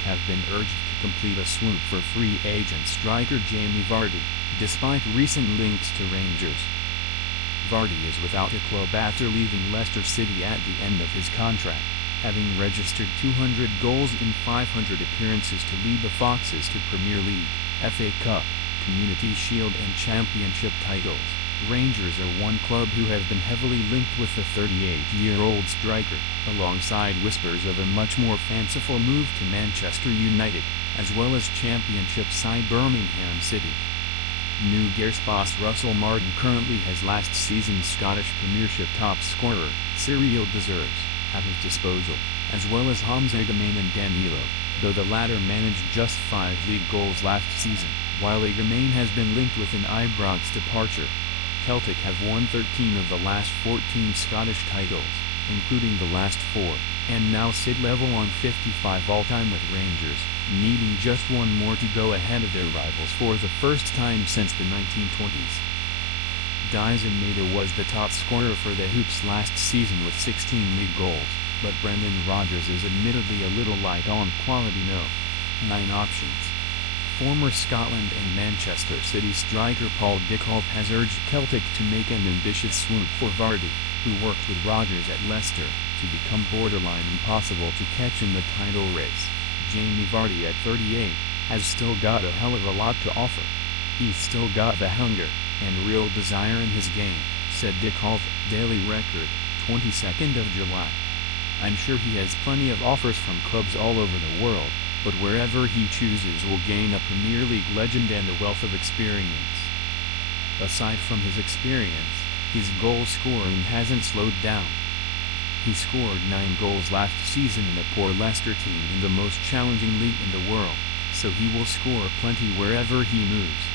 have been urged to complete a swoop for free agent striker Jamie Vardy, despite recent links to Rangers. Vardy is without a club after leaving Leicester City at the end of his contract, having registered 200 goals in 500 appearances to lead the Foxes to Premier League, FA Cup, Community Shield and Championship titles. Rangers are one club who have been heavily linked with the 38-year-old striker, alongside whispers of a much more fanciful move to Manchester United, as well as Championship side Birmingham City. New Gers boss Russell Martin currently has last season's Scottish Premiership top scorer, Cyriel Dessers, at his disposal, as well as Hamza Igamane and Danilo, though the latter managed just 5 league goals last season, while Igamane has been linked with an Ibrox departure. Celtic have won 13 of the last 14 Scottish titles, including the last 4, and now sit level on 55 all-time with Rangers, needing just one more to go ahead of their rivals for the first time since the 1920s. Dizenmator was the top scorer for the Hoops last season with 16 league goals, but Brendan Rodgers is admittedly a little light on quality. 9 options. Former Scotland and Manchester City striker Paul Dickhoff has urged Celtic to make an ambitious swoop for Vardy, who worked with Rodgers at Leicester, to become borderline impossible to catch in the title race. Jamie Vardy at 38, has still got a hell of a lot to offer. He's still got the hunger and real desire in his game, said Dickhoff, Daily Record, 22nd of July. I'm sure he has plenty of offers from clubs all over the world, but wherever he chooses will gain a Premier League legend and a wealth of experience. Aside from his experience, his goal scoring hasn't slowed down. He scored 9 goals last season in a poor Leicester team in the most challenging league in the world, so he will score plenty wherever he moves.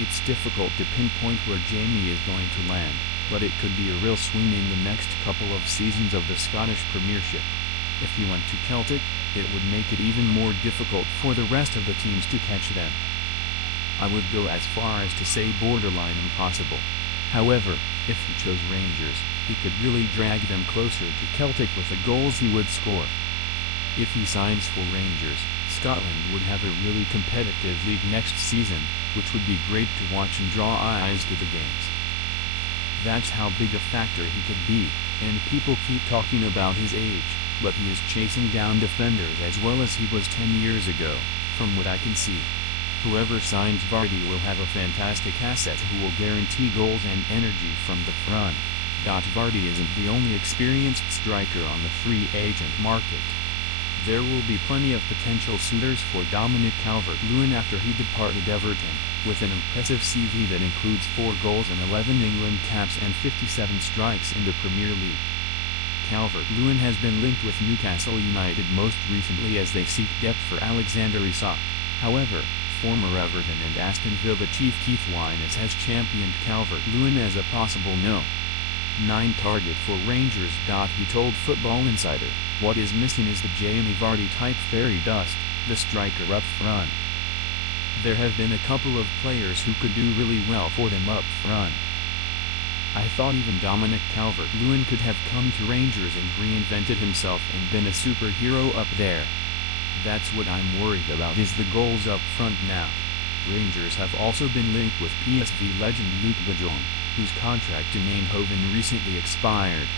It's difficult to pinpoint where Jamie is going to land, but it could be a real swing in the next couple of seasons of the Scottish Premiership. If he went to Celtic, it would make it even more difficult for the rest of the teams to catch them. I would go as far as to say borderline impossible. However, if he chose Rangers, he could really drag them closer to Celtic with the goals he would score. If he signs for Rangers, Scotland would have a really competitive league next season, which would be great to watch and draw eyes to the games. That's how big a factor he could be, and people keep talking about his age, but he is chasing down defenders as well as he was 10 years ago, from what I can see. Whoever signs Vardy will have a fantastic asset who will guarantee goals and energy from the front. Vardy isn't the only experienced striker on the free agent market. There will be plenty of potential suitors for Dominic Calvert-Lewin after he departed Everton, with an impressive CV that includes 4 goals and 11 England caps and 57 strikes in the Premier League. Calvert-Lewin has been linked with Newcastle United most recently as they seek depth for Alexander Isak. However, former Everton and Aston Villa chief Keith Wyness has championed Calvert-Lewin as a possible No. 9 target for Rangers. He told Football Insider, "What is missing is the Jamie Vardy-type fairy dust, the striker up front. There have been a couple of players who could do really well for them up front. I thought even Dominic Calvert-Lewin could have come to Rangers and reinvented himself and been a superhero up there. That's what I'm worried about, is the goals up front now." Rangers have also been linked with PSV legend Luc de Jong, whose contract in Eindhoven recently expired.